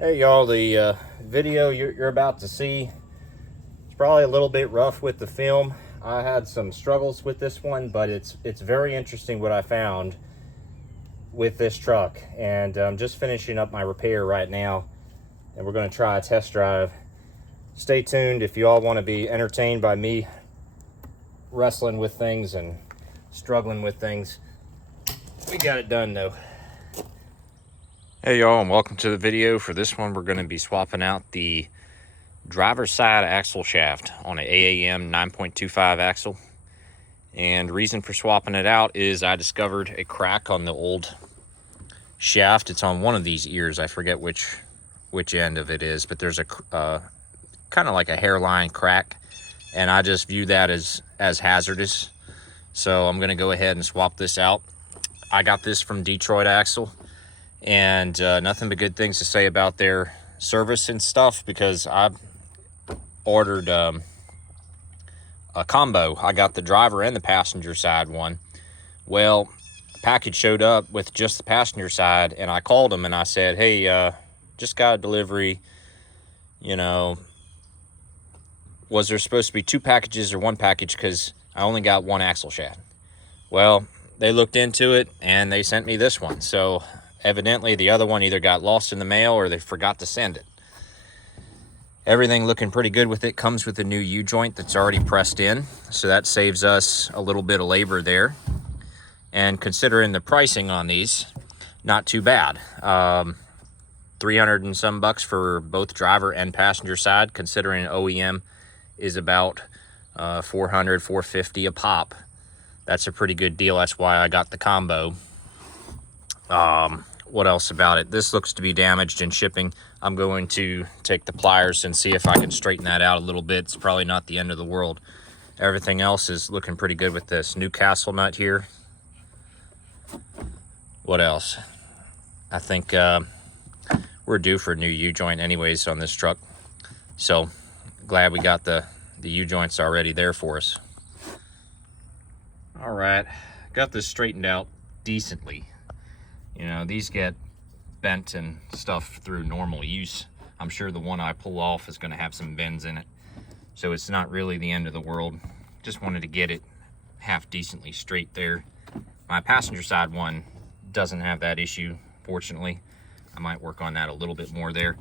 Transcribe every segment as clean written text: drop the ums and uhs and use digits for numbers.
Hey y'all, the video you're about to see is probably a little bit rough with the film. I had some struggles with this one, but it's very interesting what I found with this truck. And I'm just finishing up my repair right now, and we're going to try a test drive. Stay tuned if you all want to be entertained by me wrestling with things and struggling with things. We got it done though. Hey y'all, and welcome to the video. For this one, we're going to be swapping out the driver's side axle shaft on an AAM 9.25 axle. And the reason for swapping it out is I discovered a crack on the old shaft. It's on one of these ears. I forget which end of it is, but there's a kind of like a hairline crack, and I just view that as hazardous. So I'm going to go ahead and swap this out. I got this from Detroit Axle, and nothing but good things to say about their service and stuff, because I ordered a combo. I got the driver and the passenger side one. Well, a package showed up with just the passenger side, and I called them and I said, hey, just got a delivery, you know, was there supposed to be two packages or one package, because I only got one axle shaft. Well, they looked into it and they sent me this one. So evidently the other one either got lost in the mail or they forgot to send it. Everything looking pretty good with it. Comes with a new U-joint that's already pressed in, so that saves us a little bit of labor there. And considering the pricing on these, not too bad. 300 and some bucks for both driver and passenger side, considering OEM is about 400, 450 a pop. That's a pretty good deal. That's why I got the combo. What else about it? This looks to be damaged in shipping. I'm going to take the pliers and see if I can straighten that out a little bit. It's probably not the end of the world. Everything else is looking pretty good with this. Newcastle nut here. What else? I think we're due for a new U-joint anyways on this truck. So glad we got the U-joints already there for us. All right, got this straightened out decently. You know, these get bent and stuff through normal use. I'm sure the one I pull off is going to have some bends in it, so it's not really the end of the world. Just wanted to get it half decently straight there. My passenger side one doesn't have that issue, fortunately. I might work on that a little bit more there,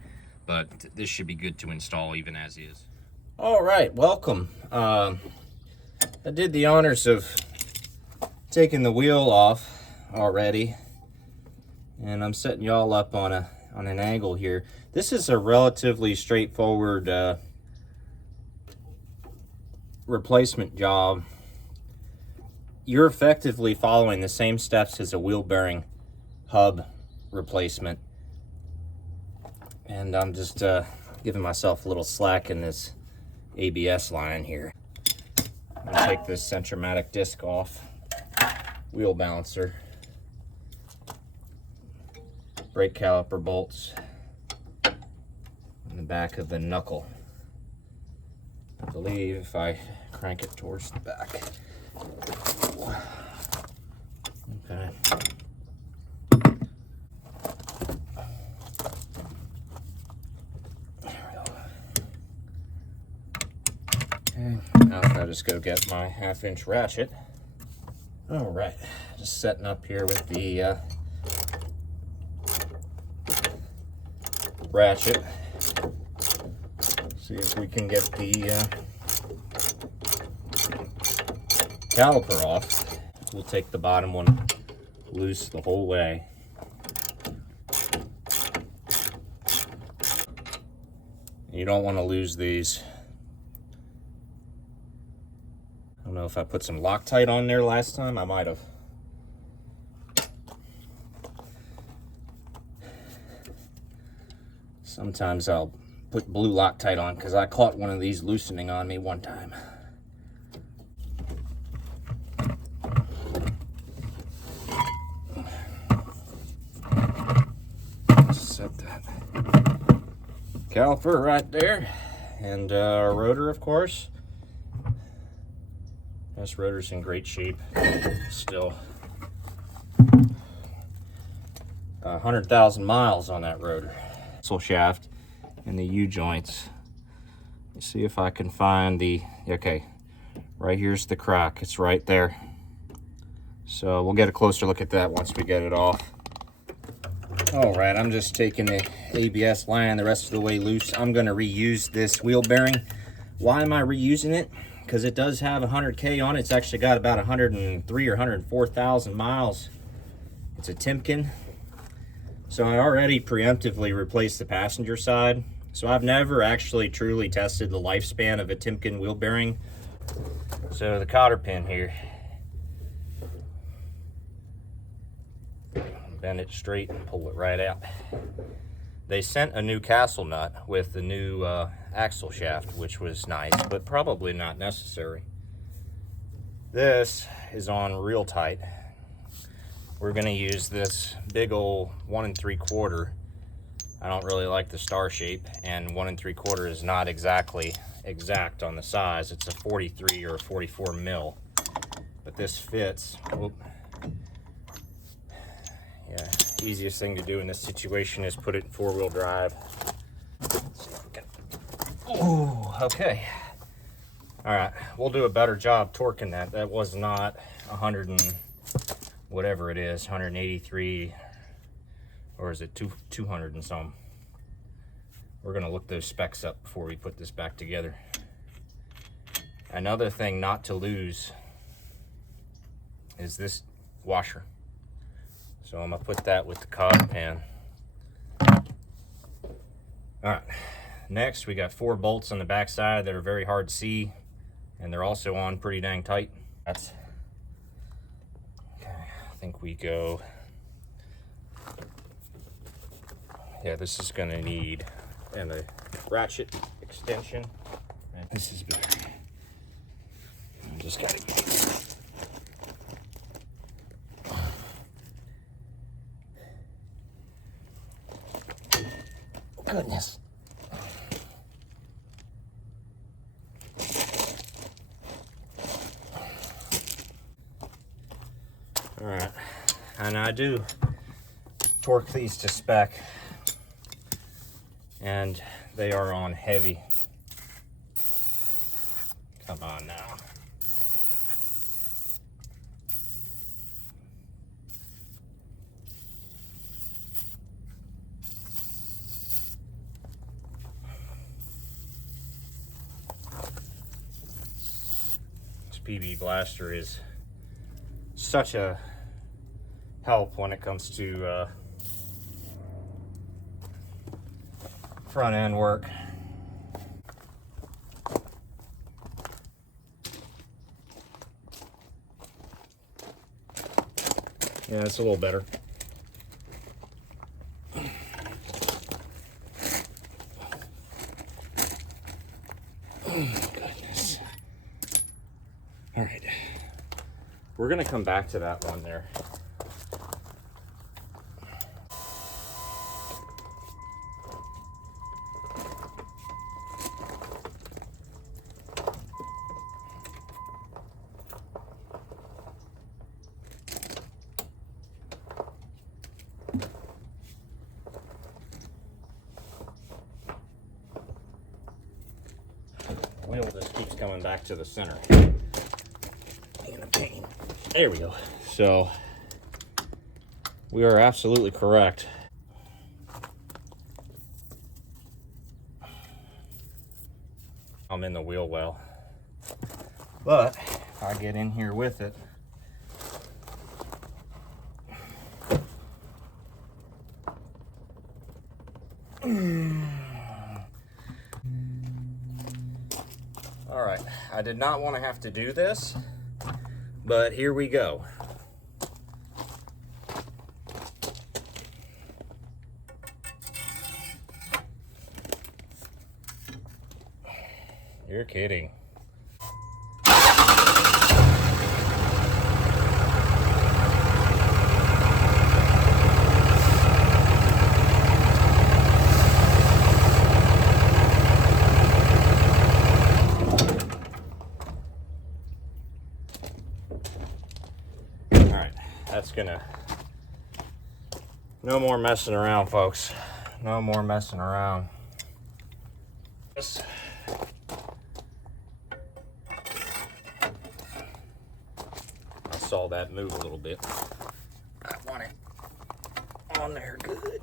but this should be good to install even as is. All right, welcome. I did the honors of taking the wheel off already, and I'm setting y'all up on an angle here. This is a relatively straightforward replacement job. You're effectively following the same steps as a wheel bearing hub replacement, and I'm just giving myself a little slack in this ABS line here. I'm gonna take this centromatic disc off, wheel balancer, brake caliper bolts in the back of the knuckle. I believe if I crank it towards the back. Okay. There we go. Okay, now if I just go get my 1/2-inch ratchet. All right, just setting up here with the ratchet. See if we can get the caliper off. We'll take the bottom one loose the whole way. You don't want to lose these. I don't know if I put some Loctite on there last time. I might have. Sometimes I'll put blue Loctite on, because I caught one of these loosening on me one time. Set that caliper right there, and our rotor, of course. This rotor's in great shape still. 100,000 miles on that rotor. axle shaft and the U-joints. Let's see if I can find the, okay, right here's the crack. It's right there. So we'll get a closer look at that once we get it off. All right, I'm just taking the ABS line the rest of the way loose. I'm gonna reuse this wheel bearing. Why am I reusing it? Because it does have 100K on it. It's actually got about 103 or 104,000 miles. It's a Timken. So I already preemptively replaced the passenger side. So I've never actually truly tested the lifespan of a Timken wheel bearing. So the cotter pin here, bend it straight and pull it right out. They sent a new castle nut with the new axle shaft, which was nice, but probably not necessary. This is on real tight. We're gonna use this big old 1 3/4. I don't really like the star shape, and 1 3/4 is not exactly exact on the size. It's a 43 or a 44 mil, but this fits. Oop. Yeah, easiest thing to do in this situation is put it in 4-wheel drive. Oh, okay. All right, we'll do a better job torquing that. That was not 100 and whatever it is, 183, or is it 200 and some. We're gonna look those specs up before we put this back together. Another thing not to lose is this washer. So I'm gonna put that with the cotter pin. All right, next we got 4 bolts on the back side that are very hard to see, and they're also on pretty dang tight. That's okay. I think we go, yeah, this is gonna need and a ratchet extension. This is better. I just gotta get goodness. All right, and I do torque these to spec, and they are on heavy. Come on now. PB Blaster is such a help when it comes to front end work. Yeah, it's a little better. All right, we're gonna come back to that one there. Wheel just keeps coming back to the center. Pain. There we go. So we are absolutely correct. I'm in the wheel well, but if I get in here with it, all right, I did not want to have to do this, but here we go. You're kidding. That's gonna, no more messing around, folks. No more messing around. I saw that move a little bit. I want it on there good.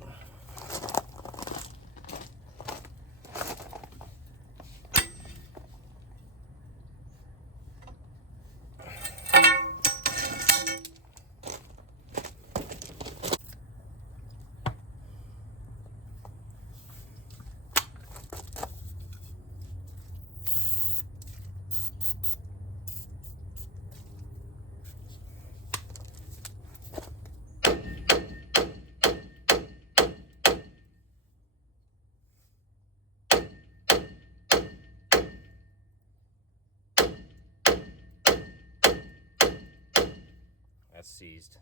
That's seized.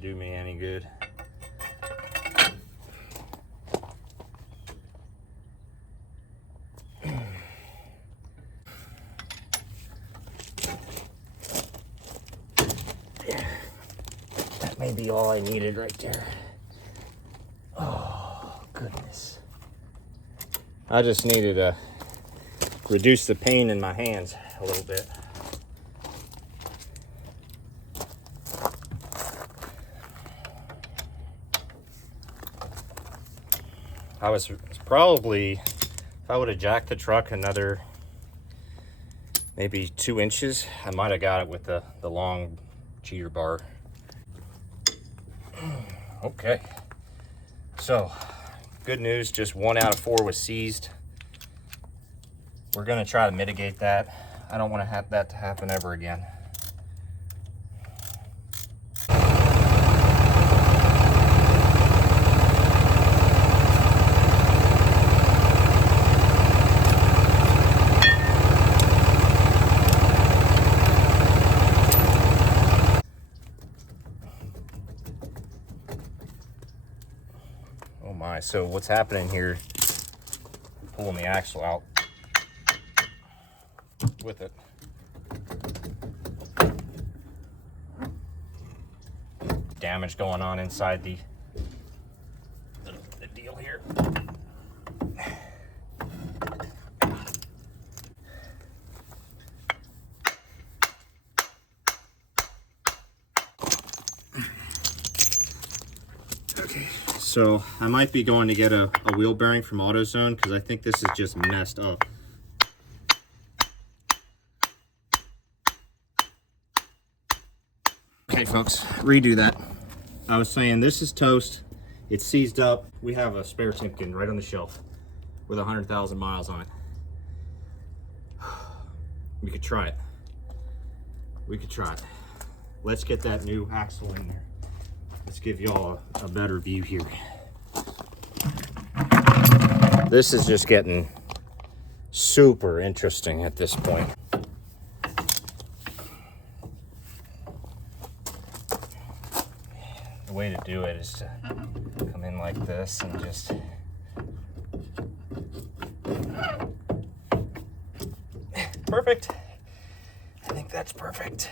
Do me any good. That may be all I needed right there. Oh, goodness. I just needed to reduce the pain in my hands a little bit. I was probably, if I would have jacked the truck another maybe 2 inches, I might have got it with the long cheater bar. Okay, so good news, just 1 out of 4 was seized. We're gonna try to mitigate that. I don't want to have that to happen ever again. Oh my, so what's happening here, pulling the axle out with it. Damage going on inside the deal here. Okay, so I might be going to get a wheel bearing from AutoZone because I think this is just messed up. Okay folks, redo that. I was saying this is toast. It's seized up. We have a spare Timken right on the shelf with 100,000 miles on it. We could try it. We could try it. Let's get that new axle in there. Let's give y'all a better view here. This is just getting super interesting at this point. The way to do it is to come in like this and just perfect. I think that's perfect.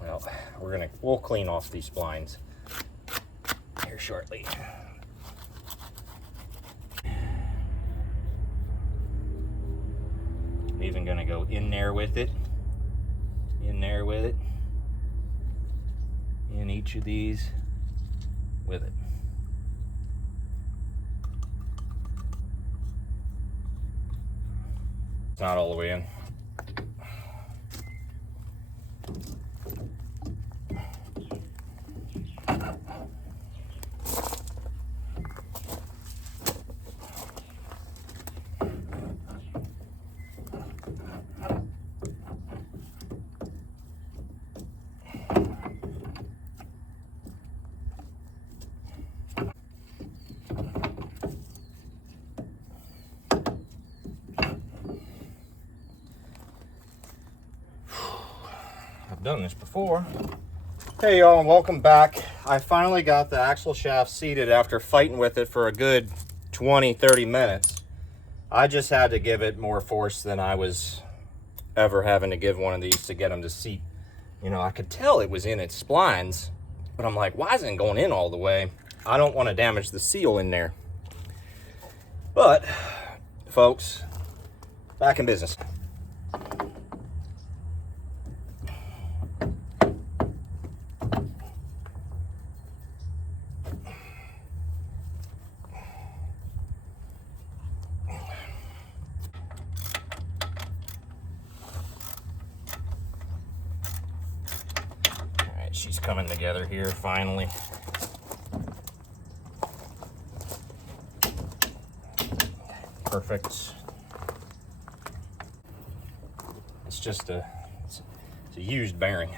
Well, we'll clean off these blinds here shortly. I'm even gonna go in there with it, in each of these with it. It's not all the way in. I've done this before. Hey y'all, and welcome back. I finally got the axle shaft seated after fighting with it for a good 20-30 minutes. I just had to give it more force than I was ever having to give one of these to get them to seat. You know, I could tell it was in its splines, but I'm like, why isn't it going in all the way? I don't want to damage the seal in there. But, folks, back in business. She's coming together here finally. Perfect. It's just it's a used bearing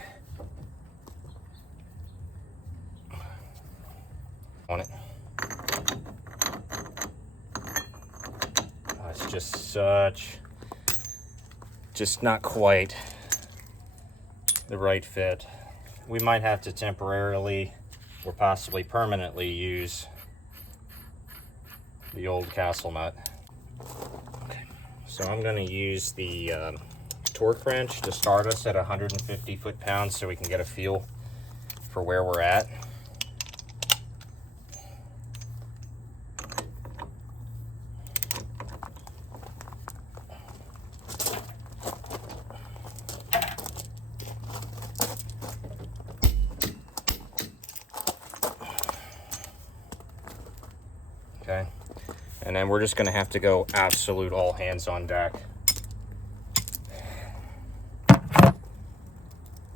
on it. Oh, it's just not quite the right fit. We might have to temporarily or possibly permanently use the old castle nut. Okay, so I'm going to use the torque wrench to start us at 150 foot-pounds so we can get a feel for where we're at. Okay, and then we're just going to have to go absolute all hands on deck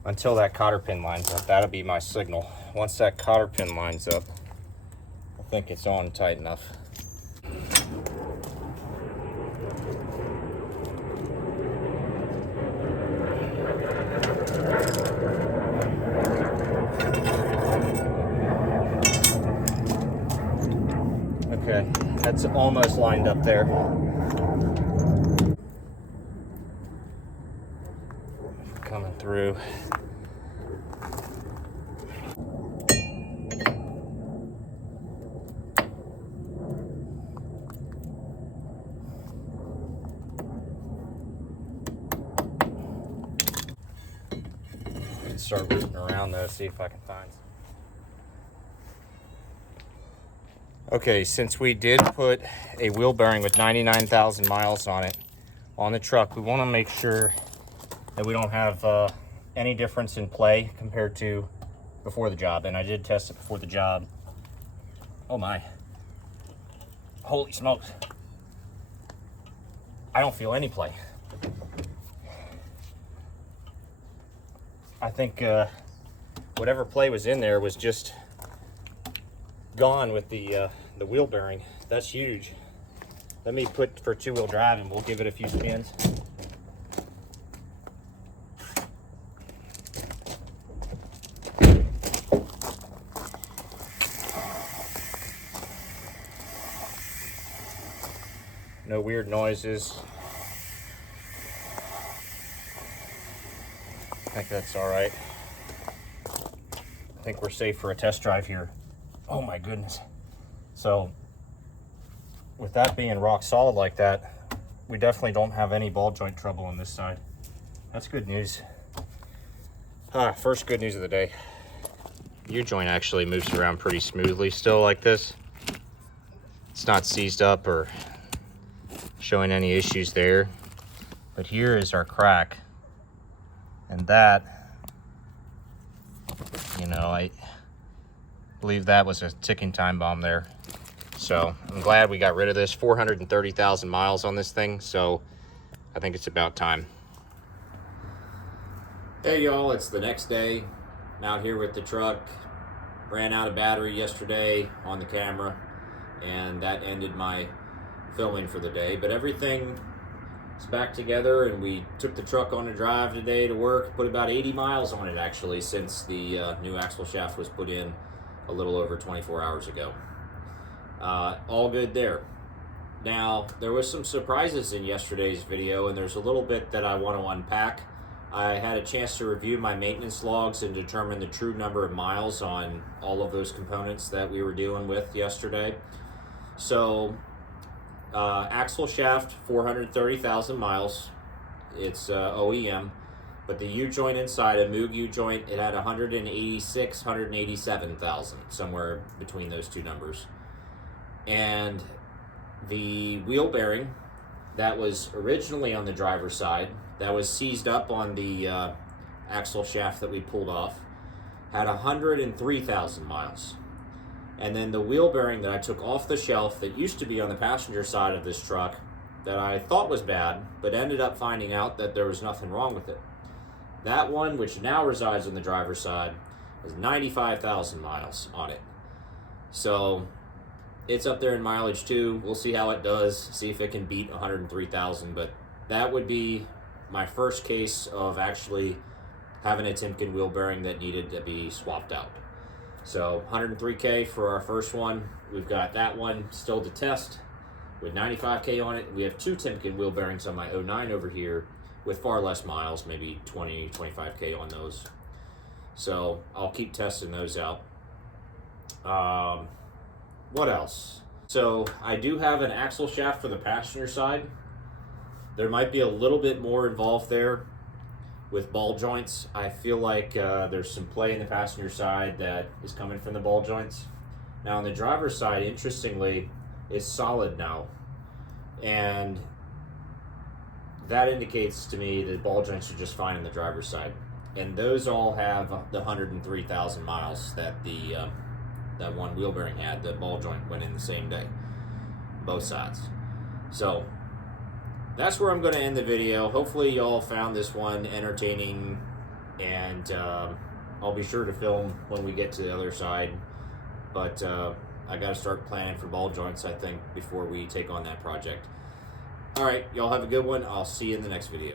until that cotter pin lines up. That'll be my signal. Once that cotter pin lines up, I think it's on tight enough. Okay, that's almost lined up there. Coming through. Start rooting around though, see if I can find. Okay, since we did put a wheel bearing with 99,000 miles on it on the truck, we want to make sure that we don't have any difference in play compared to before the job. And I did test it before the job. Oh my, holy smokes, I don't feel any play. I think whatever play was in there was just gone with the wheel bearing. That's huge. Let me put for two-wheel drive and we'll give it a few spins. No weird noises. I think that's all right. I think we're safe for a test drive here. Oh my goodness. So with that being rock solid like that, we definitely don't have any ball joint trouble on this side. That's good news. First good news of the day. U-joint actually moves around pretty smoothly still like this. It's not seized up or showing any issues there. But here is our crack. And that, you know, I believe that was a ticking time bomb there. So I'm glad we got rid of this. 430,000 miles on this thing, so I think it's about time. Hey y'all, it's the next day. I'm out here with the truck. Ran out of battery yesterday on the camera, and that ended my filming for the day. But everything is back together, and we took the truck on a drive today to work. Put about 80 miles on it actually since the new axle shaft was put in a little over 24 hours ago. All good there. Now, there was some surprises in yesterday's video, and there's a little bit that I want to unpack I had a chance to review my maintenance logs and determine the true number of miles on all of those components that we were dealing with yesterday. So, axle shaft, 430,000 miles. It's OEM. But the U-joint inside, a Moog U-joint, it had 186, 187,000, somewhere between those two numbers. And the wheel bearing that was originally on the driver's side, that was seized up on the axle shaft that we pulled off, had 103,000 miles. And then the wheel bearing that I took off the shelf that used to be on the passenger side of this truck that I thought was bad, but ended up finding out that there was nothing wrong with it. That one, which now resides on the driver's side, has 95,000 miles on it. So it's up there in mileage too. We'll see how it does, see if it can beat 103,000, but that would be my first case of actually having a Timken wheel bearing that needed to be swapped out. So 103K for our first one. We've got that one still to test with 95K on it. We have two Timken wheel bearings on my 09 over here with far less miles, maybe 20, 25K on those. So I'll keep testing those out. What else? So I do have an axle shaft for the passenger side. There might be a little bit more involved there with ball joints. I feel like there's some play in the passenger side that is coming from the ball joints. Now on the driver's side, interestingly, is solid now. And that indicates to me that ball joints are just fine on the driver's side. And those all have the 103,000 miles that that one wheel bearing had. The ball joint went in the same day, both sides. So that's where I'm going to end the video. Hopefully y'all found this one entertaining, and I'll be sure to film when we get to the other side. But I got to start planning for ball joints, I think, before we take on that project. All right, y'all have a good one. I'll see you in the next video.